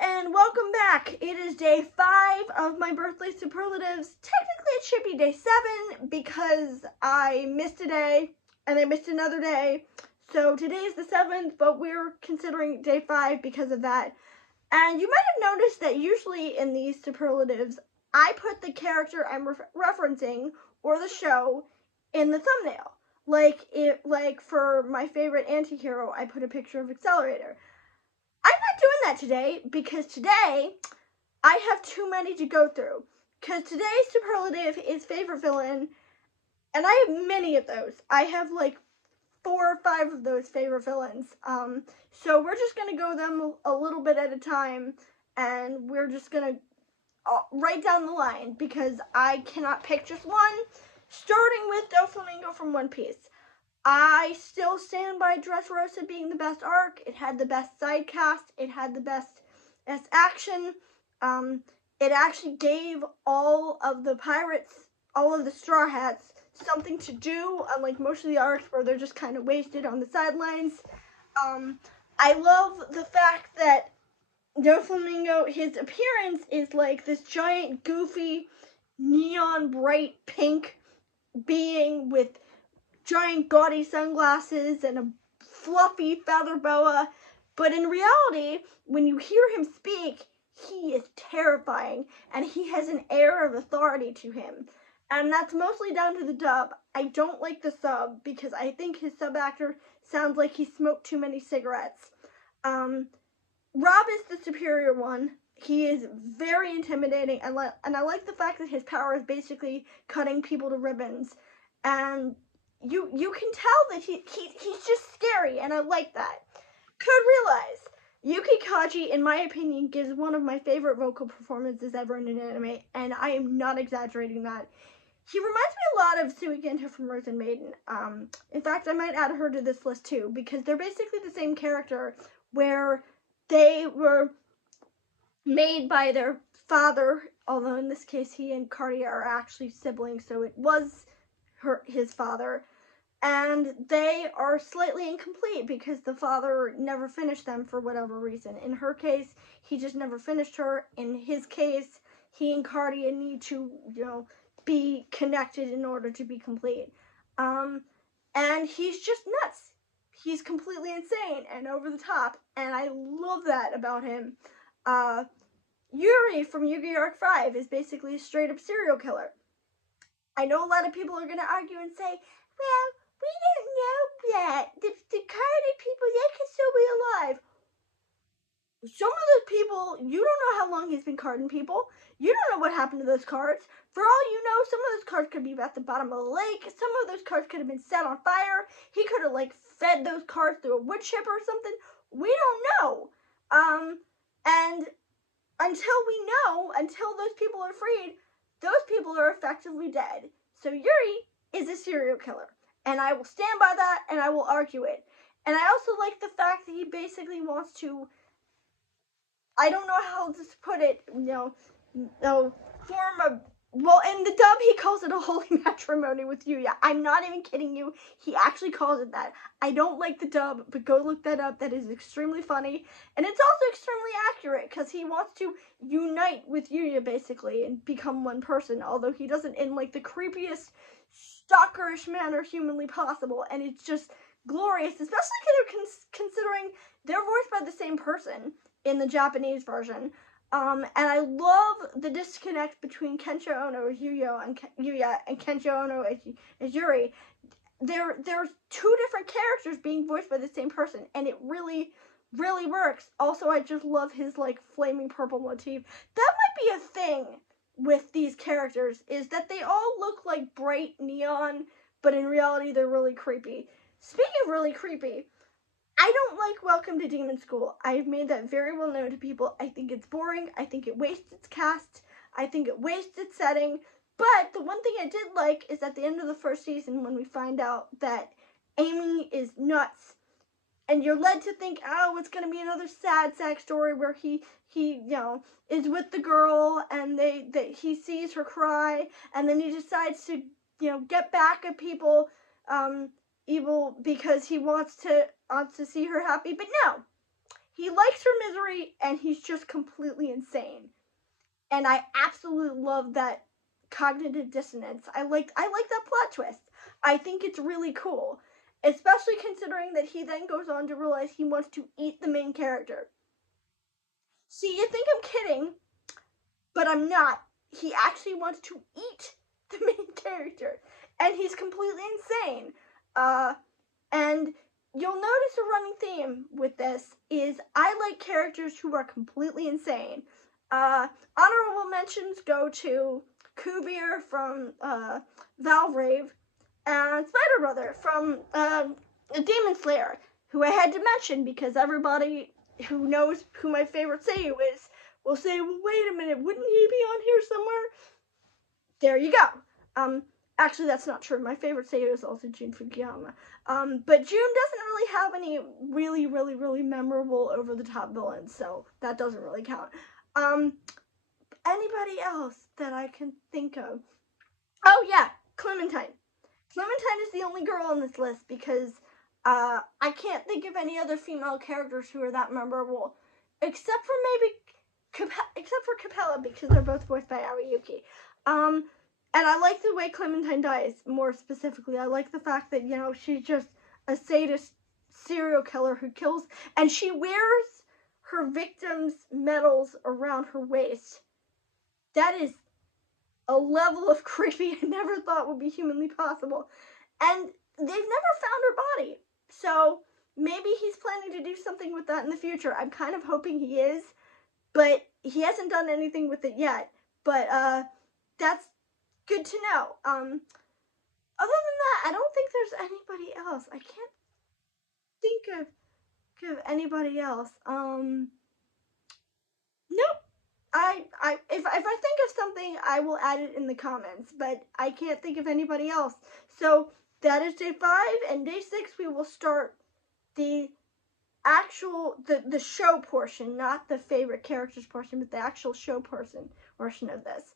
and welcome back. It is day 5 of my birthday superlatives. Technically it should be day 7 because I missed a day and I missed another day. So today is the 7th, but we're considering day 5 because of that. And you might have noticed that usually in these superlatives, I put the character I'm referencing or the show in the thumbnail. Like for my favorite anti-hero, I put a picture of Accelerator. I'm not doing that today because today I have too many to go through. Because today's superlative is favorite villain, and I have many of those. I have like 4 or 5 of those favorite villains. So we're just gonna go them a little bit at a time, and we're just gonna write down the line because I cannot pick just one. Starting with Doflamingo from One Piece. I still stand by Dressrosa being the best arc. It had the best side cast. It had the best action. It actually gave all of the pirates, all of the Straw Hats, something to do, unlike most of the arcs where they're just kind of wasted on the sidelines. I love the fact that Doflamingo, his appearance is like this giant, goofy, neon bright pink being with giant gaudy sunglasses and a fluffy feather boa, but in reality, when you hear him speak, he is terrifying, and he has an air of authority to him, and that's mostly down to the dub. I don't like the sub, because I think his sub actor sounds like he smoked too many cigarettes. Rob is the superior one. He is very intimidating, and I like the fact that his power is basically cutting people to ribbons, and you can tell that he's just scary, and I like that. Could realize Yuki Kaji, in my opinion, gives one of my favorite vocal performances ever in an anime, and I am not exaggerating that. He reminds me a lot of Suigenta from Rose Maiden. In fact, I might add her to this list too, because they're basically the same character, where they were made by their father, although in this case he and Cardia are actually siblings, so it was his father. And they are slightly incomplete because the father never finished them for whatever reason. In her case, he just never finished her. In his case, he and Cardia need to, be connected in order to be complete. And he's just nuts. He's completely insane and over the top, and I love that about him. Yuri from Yu-Gi-Oh! Arc 5 is basically a straight-up serial killer. I know a lot of people are going to argue and say, well, we don't know that. The carded people, they can still be alive. Some of those people, you don't know how long he's been carding people. You don't know what happened to those cards. For all you know, some of those cards could be at the bottom of the lake. Some of those cards could have been set on fire. He could have, fed those cards through a wood chipper or something. We don't know. And until those people are freed, those people are effectively dead. So Yuri is a serial killer. And I will stand by that, and I will argue it. And I also like the fact that he basically wants to, I don't know how to put it, form a, well, in the dub he calls it a holy matrimony with Yuya. I'm not even kidding you. He actually calls it that. I don't like the dub, but go look that up. That is extremely funny. And it's also extremely accurate, because he wants to unite with Yuya, basically, and become one person, although he doesn't in, the creepiest, stalkerish manner humanly possible, and it's just glorious, especially considering they're voiced by the same person in the Japanese version. And I love the disconnect between Kensho Ono as Yuya and Kensho Ono as Yuri. There's 2 different characters being voiced by the same person, and it really, really works. Also, I just love his, flaming purple motif. That might be a thing with these characters, is that they all look like bright neon, but in reality they're really creepy. Speaking of really creepy, I don't like Welcome to Demon School. I've made that very well known to people. I think it's boring. I think it wastes its cast. I think it wastes its setting. But the one thing I did like is at the end of the first season, when we find out that Amy is nuts, and you're led to think, oh, it's going to be another sad story where he is with the girl, and he sees her cry, and then he decides to, get back at people, evil, because he wants to see her happy. But no, He likes her misery, and he's just completely insane. And I absolutely love that cognitive dissonance. I like that plot twist. I think it's really cool, especially considering that he then goes on to realize he wants to eat the main character. See, you think I'm kidding, but I'm not. He actually wants to eat the main character, and he's completely insane. And you'll notice a running theme with this is I like characters who are completely insane. Honorable mentions go to Kubir from Valvrave and Spider Brother from Demon Slayer, who I had to mention because everybody who knows who my favorite Seiyu is will say, well, wait a minute, wouldn't he be on here somewhere? There you go. Actually, that's not true. My favorite Seiyu is also Jun Fukuyama. But Jun doesn't really have any really memorable over-the-top villains, so that doesn't really count. Anybody else that I can think of? Oh, yeah, Clementine. Clementine is the only girl on this list because I can't think of any other female characters who are that memorable, except for Capella, because they're both voiced by Ariyuki. And I like the way Clementine dies, more specifically. I like the fact that, you know, she's just a sadist serial killer who kills, and she wears her victims' medals around her waist. That is a level of creepy I never thought would be humanly possible. And they've never found her body. So maybe he's planning to do something with that in the future. I'm kind of hoping he is, but he hasn't done anything with it yet. But that's good to know. Other than that, I don't think there's anybody else. I can't think of anybody else. Nope. If I think of something, I will add it in the comments, but I can't think of anybody else. So that is day 5, and day 6 we will start the actual the show portion, not the favorite characters portion, but the actual show portion of this.